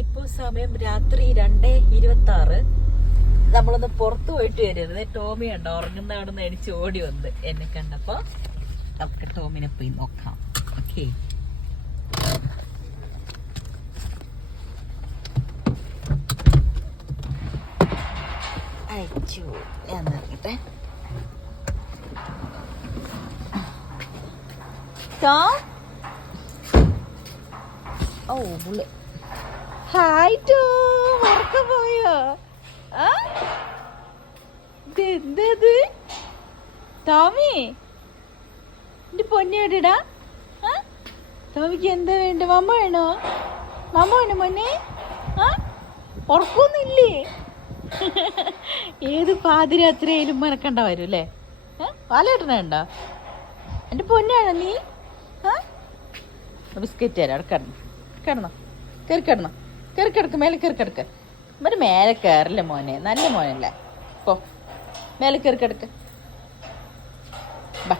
ഇപ്പൊ സമയം രാത്രി രണ്ട് ഇരുപത്തി ആറ് നമ്മളൊന്ന് പുറത്തു പോയിട്ട് വരരുത്. ടോമി ഉണ്ടോ നിന്ന് എണിച്ച് ഓടി വന്ന് എന്നെ കണ്ടപ്പോ നമുക്ക് ടോമിനെ പോയി നോക്കാം. Okay Tom? ഓ ബുള്ള് ഹായ് ടോം ഉറക്കം പോയോ ആ? ഇതെന്തത് ടോമി? എന്റെ പൊന്നെവിടെടാ ആ? ടോമിക്ക് എന്താ വേണ്ട? മമ്മ വേണോ? മമ്മ വേണോ മോനെ? ആ? ഉറക്കൊന്നുമില്ലേ? ഏത് പാതിരാത്രിയായാലും മറക്കണ്ട വരും അല്ലേ? പാലേട്ടന ഉണ്ടോ എന്റെ പൊന്നാണോ നീ? ബിസ്ക്കറ്റ് തരാം അവിടെ കിടന്നു. കിടന്നോ. കയറി കിടന്നോ. കയറി കിടക്ക് മേലെ കയറി കിടക്ക് ഇവർ മേലെ കയറില്ല മോനെ നല്ല മോനല്ലേ. പോ മേലെ കയറി കിടക്ക് ബാ.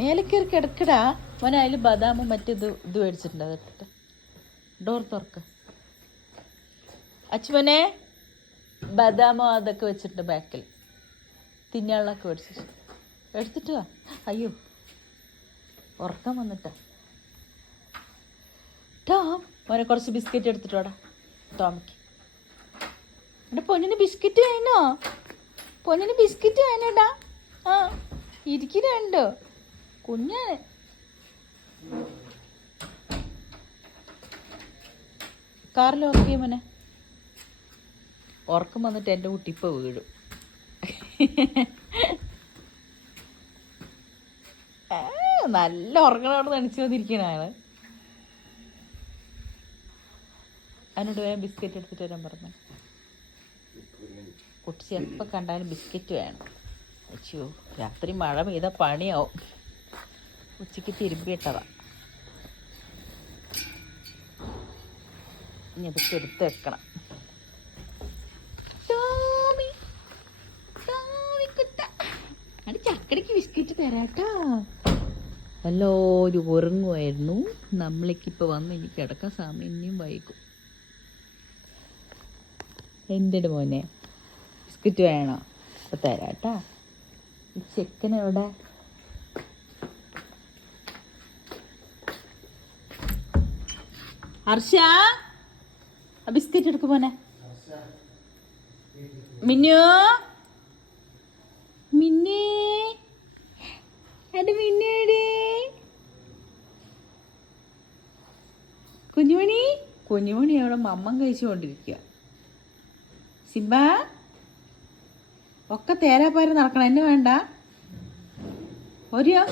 മേലെ കയറി കിടക്കടാ മോനെ അതിൽ ബദാമും മറ്റേത് ഇത് മേടിച്ചിട്ടുണ്ട് അത് ഇട്ടിട്ട്. ഡോർ തുറക്ക്. അച്ഛനെ ബദാമോ അതൊക്കെ വെച്ചിട്ടുണ്ട് ബാക്കിൽ. തിന്നാളൊക്കെ മേടിച്ചു എടുത്തിട്ട് വാ. അയ്യോ ഉറക്കം വന്നിട്ടാ. ടോം. മോനെ കുറച്ച് ബിസ്ക്കറ്റ് എടുത്തിട്ട് വേടാ. ടോമിക്ക് എന്റെ പൊന്നിന് ബിസ്ക്കറ്റ് വേണോ? പൊന്നിന് ബിസ്ക്കറ്റ് വേണേടാ. ആ ഇരിക്കുന്നുണ്ടോ. കുഞ്ഞാണ്. കാറിൽ ഓക്കെ മോനെ. ഉറക്കം വന്നിട്ട് എന്റെ കുട്ടി ഇപ്പോൾ വീഴും. നല്ല ഉറങ്ങണോട് നണിച്ചു വന്നിരിക്കണ അതിനോട് വേഗം ബിസ്ക്കറ്റ് എടുത്തിട്ട് വരാൻ പറഞ്ഞു. കുട്ടി എപ്പോൾ കണ്ടാലും ബിസ്ക്കറ്റ് വേണം. അച്ഛോ രാത്രി മഴ പെയ്ത പണിയാവും. ഉച്ചയ്ക്ക് തിരുമ്പിയിട്ടതാ ഇനി അത് എടുത്ത് വെക്കണം. ചക്കരയ്ക്ക് ബിസ്ക്കറ്റ് തരാട്ടോ എല്ലാവരും ഉറങ്ങുമായിരുന്നു. നമ്മളേക്കിപ്പോൾ വന്ന് ഇനി കിടക്കാൻ സമയം ഇനിയും വൈകും. എന്റെ മോനെ. ബിസ്ക്കറ്റ് വേണോ. അപ്പോൾ കേട്ടാ ഈ ചെക്കൻ എവിടെ? ഹർഷ ബിസ്ക്കറ്റ് എടുക്കും മോനെ. മിന്നു? മിന്നേ? എന്റെ മിന്നേടി കുഞ്ഞുമണി? കുഞ്ഞുമണി അവിടെ മമ്മം കഴിച്ചുകൊണ്ടിരിക്കുക സിംബ? ഒക്കെ തേരാപ്പാരം നടക്കണം. എന്നെ വേണ്ട. ഒരിയോ?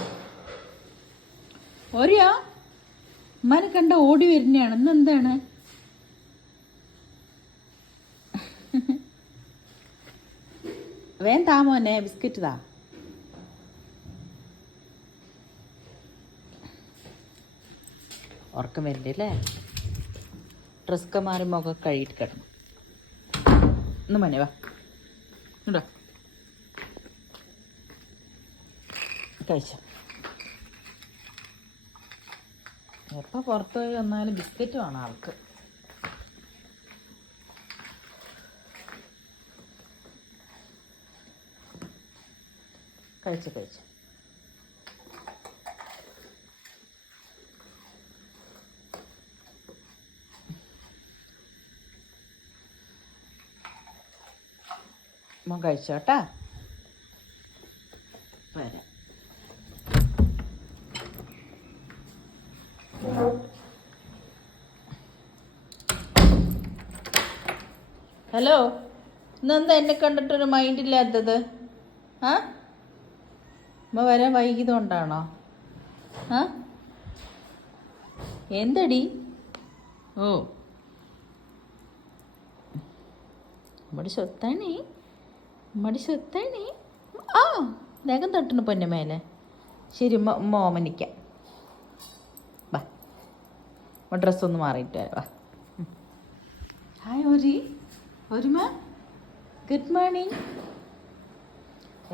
ഒരിയോ? ഉമ്മാനെ കണ്ട ഓടി വരുന്നതാണ്. ഇന്ന് എന്താണ്? വേം താമോനെ ബിസ്ക്കറ്റ് താ. ഉറക്കം വരണ്ടേ അല്ലേ? ഡ്രസ്സൊക്കെ മാറി മുഖം കഴുകിയിട്ട് കിടന്നു. ഇന്ന് മോനെ വാ. ഇണ്ടോ കഴിച്ചോ. എപ്പോൾ പുറത്ത് വന്നാലും ബിസ്ക്കറ്റ് വേണം ആൾക്ക്. കഴിച്ചു കഴിച്ചു. മോൻ കഴിച്ചോട്ടാ വരാം. ഹലോ ഇന്നെന്താ എന്നെ കണ്ടിട്ടൊരു മൈൻഡ് ഇല്ലാത്തത്? ആ? അമ്മ വരാൻ വൈകിയതുകൊണ്ടാണോ? ആ? എന്തടി? ഓ. നമ്മുടെ സ്വത്താണേ. നമ്മുടെ സ്വത്താണേ ആ വേഗം തട്ടണ പൊന്നെ മേലെ. ശരി ഉമ്മ ഉമ്മ ഓമനിക്കാം വാ. ഉമ്മ ഡ്രസ്സൊന്ന് മാറിയിട്ട് വരാം. വാ. ഹായ് ഒരി ഒരുമ ഗുഡ് മോർണിംഗ്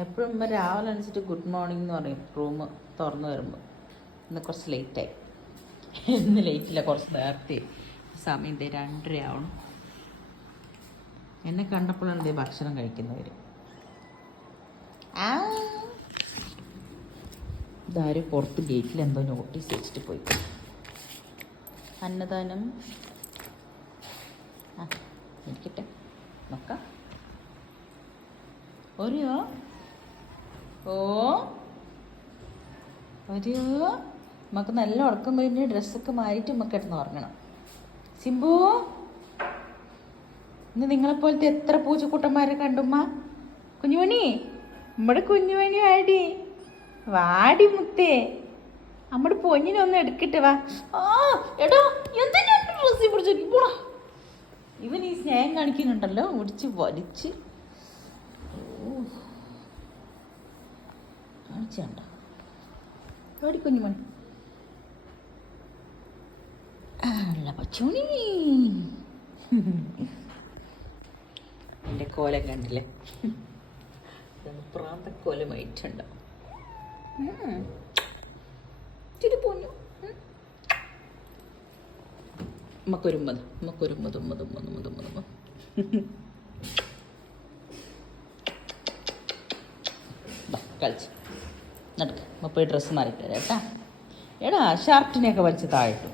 എപ്പോഴും ഉമ്മ രാവിലെ അണിച്ചിട്ട് ഗുഡ് മോർണിംഗ് എന്ന് പറയും. റൂം തുറന്നു വരുമ്പോൾ ഇന്ന് കുറച്ച് ലേറ്റായി ഇന്ന് ലേറ്റില്ല കുറച്ച് നേരത്തെ. സമയം ദേ രണ്ടര ആവണം എന്നെ കണ്ടപ്പോഴാണ് ഇതേ ഭക്ഷണം കഴിക്കുന്നവർ ഇതാരും പുറത്ത് ഗേറ്റിൽ എന്തോ നോട്ടീസ് വെച്ചിട്ട് പോയി. അന്നദാനം. ആ ഇരിക്കട്ടെ നോക്കാം. ഒരു ഓ. ഒരു നമുക്ക് നല്ല ഉറക്കം കഴിഞ്ഞ് ഡ്രസ്സൊക്കെ മാറിയിട്ട് നമുക്ക് കിടന്ന് ഉറങ്ങണം. സിംബു? ഇന്ന് നിങ്ങളെപ്പോലത്തെ എത്ര പൂച്ചക്കൂട്ടന്മാരെ കണ്ടുമ്മ കുഞ്ഞുമണി? നമ്മുടെ കുഞ്ഞുമണി വാടി. വാടി മുത്തേ. നമ്മുടെ പൊന്നിനെ ഒന്ന് എടുക്കട്ടെ വാ. ആ എടാ എന്തിനാ ഡ്രസ്സിൽ പിടിച്ചു പോടാ. ഇവൻ ഈ സ്നേഹം കാണിക്കുന്നുണ്ടല്ലോ ഒടിച്ച് വലിച്ച്. കാണിച്ചുണ്ടോ. ഓടി കുഞ്ഞുമണി അല്ല പച്ചോണി. എന്റെ കോലം കണ്ടില്ലേ? പ്രാന്തക്കോലമായിട്ടുണ്ട്? ഇച്ചിരി പൊന്നു. നമുക്കൊരുമ്പത് നമുക്കൊരുമ്പത് ഉമ്മത് ഉമ്മത് ഉമ്മത് ഉമ്മത് ഉമ്മ കളിച്ച്. നടക്ക്. അമ്മ പോയി ഡ്രസ്സ് മാറിയിട്ട് കേട്ടാ. എടാ ഷർട്ടിനെയൊക്കെ വലിച്ച് താഴിട്ടു